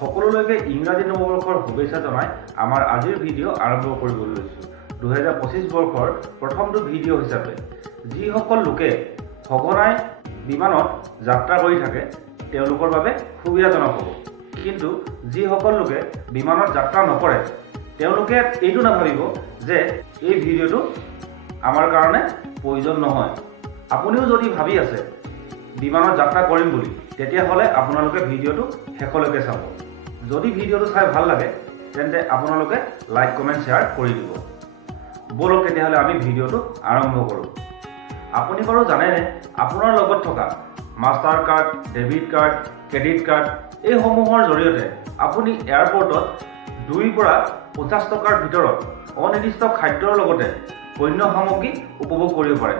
সকলোলৈকে ইংৰাজী নৱবৰ্ষৰ শুভেচ্ছা জনাই আমাৰ আজিৰ ভিডিঅ' আৰম্ভ কৰিবলৈ লৈছোঁ। 2025 বৰ্ষৰ প্ৰথমটো ভিডিঅ' হিচাপে যিসকল লোকে সঘনাই বিমানত যাত্ৰা কৰি থাকে তেওঁলোকৰ বাবে সুবিধাজনক হ'ব, কিন্তু যিসকল লোকে বিমানত যাত্ৰা নকৰে তেওঁলোকে এইটো নাভাবিব যে এই ভিডিঅ'টো আমাৰ কাৰণে প্ৰয়োজন নহয়। আপুনিও যদি ভাবি আছে বিমানত যাত্ৰা কৰিম বুলি, তেতিয়াহ'লে আপোনালোকে ভিডিঅ'টো শেষলৈকে চাব। যদি ভিডিঅ'টো চাই ভাল লাগে তেন্তে আপোনালোকে লাইক কমেণ্ট শ্বেয়াৰ কৰি দিব। বলক তেতিয়াহ'লে আমি ভিডিঅ'টো আৰম্ভ কৰোঁ। আপুনি বাৰু জানেনে আপোনাৰ লগত থকা master card, debit card, credit card এইসমূহৰ জৰিয়তে আপুনি এয়াৰপৰ্টত 2 পৰা 50 টকাৰ ভিতৰত অনিৰ্দিষ্ট খাদ্যৰ লগতে পণ্য সামগ্ৰী উপভোগ কৰিব পাৰে।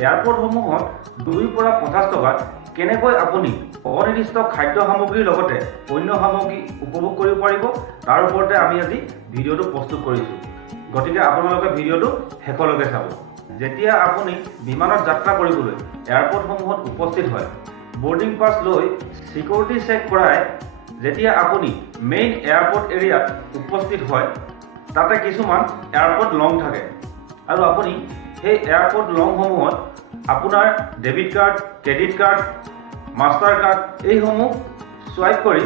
এয়াৰপৰ্টসমূহত 2 পৰা 50 টকাত কেনেকৈ আপুনি অনিৰ্দিষ্ট খাদ্য সামগ্ৰীৰ লগতে পণ্য সামগ্ৰী উপভোগ কৰিব পাৰিব তাৰ ওপৰতে আমি আজি ভিডিঅ'টো প্ৰস্তুত কৰিছোঁ। গতিকে আপোনালোকে ভিডিঅ'টো শেষলৈকে চাব। যেতিয়া আপুনি বিমানত যাত্ৰা কৰিবলৈ এয়াৰপৰ্টসমূহত উপস্থিত হয়, বৰ্ডিং পাছ লৈ চিকিউৰিটি চেক কৰাই যেতিয়া আপুনি মেইন এয়াৰপৰ্ট এৰিয়াত উপস্থিত হয়, তাতে কিছুমান এয়াৰপৰ্ট লং থাকে আৰু আপুনি সেই এয়াৰপৰ্ট লংসমূহত আপোনাৰ debit card, credit card, master card এইসমূহ চুৱাইপ কৰি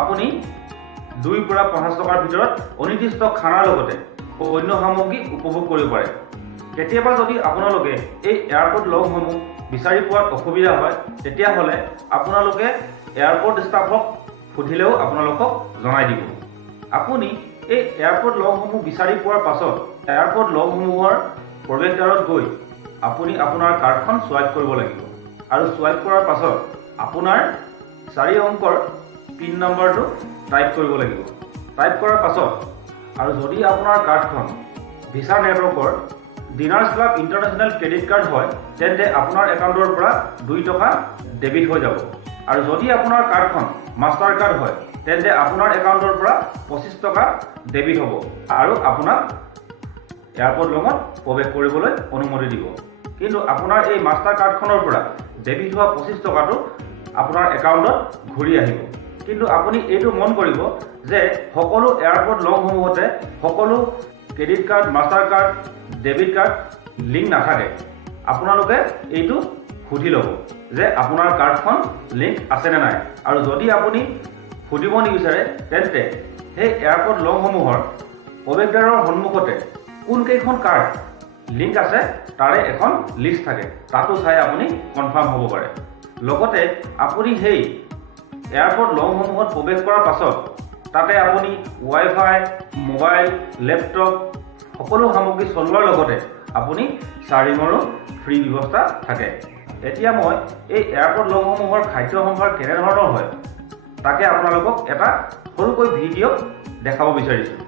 আপুনি 2 পৰা 50 টকাৰ ভিতৰত অনিৰ্দিষ্ট খানাৰ লগতে পণ্য সামগ্ৰী উপভোগ কৰিব পাৰে। কেতিয়াবা যদি আপোনালোকে এই এয়াৰপৰ্ট লগসমূহ বিচাৰি পোৱাত অসুবিধা হয়, তেতিয়াহ'লে আপোনালোকে এয়াৰপৰ্ট ষ্টাফক সুধিলেও আপোনালোকক জনাই দিব। আপুনি এই এয়াৰপৰ্ট লগসমূহ বিচাৰি পোৱাৰ পাছত এয়াৰপৰ্ট লগসমূহৰ প্ৰৱেশদ্বাৰত গৈ আপুনি আপোনাৰ কাৰ্ডখন চুৱাইপ কৰিব লাগিব আৰু চুৱাইপ কৰাৰ পাছত আপোনাৰ 4 অংকৰ পিন নম্বৰটো টাইপ কৰিব লাগিব। টাইপ কৰাৰ পাছত আৰু যদি আপোনাৰ কাৰ্ডখন ভিছা নেটৱৰ্কৰ ডিনাৰ্ছ ক্লাব ইণ্টাৰনেশ্যনেল ক্ৰেডিট কাৰ্ড হয়, তেন্তে আপোনাৰ একাউণ্টৰ পৰা 2 টকা ডেবিট হৈ যাব। আৰু যদি আপোনাৰ কাৰ্ডখন মাষ্টাৰ কাৰ্ড হয়, তেন্তে আপোনাৰ একাউণ্টৰ পৰা 25 টকা ডেবিট হ'ব আৰু আপোনাক এয়াৰপৰ্ট লঙত প্ৰৱেশ কৰিবলৈ অনুমতি দিব। কিন্তু আপোনাৰ এই মাষ্টাৰ কাৰ্ডখনৰ পৰা ডেবিট হোৱা 25 টকাটো আপোনাৰ একাউণ্টত ঘূৰি আহিব। কিন্তু আপুনি এইটো মন কৰিব যে সকলো এয়াৰপৰ্ট লংসমূহতে সকলো credit card, master card, debit card link নাথাকে। আপোনালোকে এইটো সুধি ল'ব যে আপোনাৰ কাৰ্ডখন লিংক আছেনে নাই, আৰু যদি আপুনি সুধিব নিবিচাৰে তেন্তে সেই এয়াৰপৰ্ট লংসমূহৰ প্ৰৱেশদ্বাৰৰ সন্মুখতে কোনকেইখন কাৰ্ড লিংক আছে তাৰে এখন লিষ্ট থাকে, তাতো চাই আপুনি কনফাৰ্ম হ'ব পাৰে। লগতে আপুনি সেই এয়াৰপৰ্ট লংসমূহত প্ৰৱেশ কৰাৰ পাছত তাতে আপুনি ৱাইফাই, মোবাইল, লেপটপ সকলো সামগ্ৰী চলোৱাৰ লগতে আপুনি চাৰ্জিঙৰো ফ্ৰী ব্যৱস্থা থাকে। এতিয়া মই এই এয়াৰপৰ্ট লংসমূহৰ খাদ্য সম্ভাৰ কেনেধৰণৰ হয় তাকে আপোনালোকক এটা সৰুকৈ ভিডিঅ' দেখাব বিচাৰিছোঁ।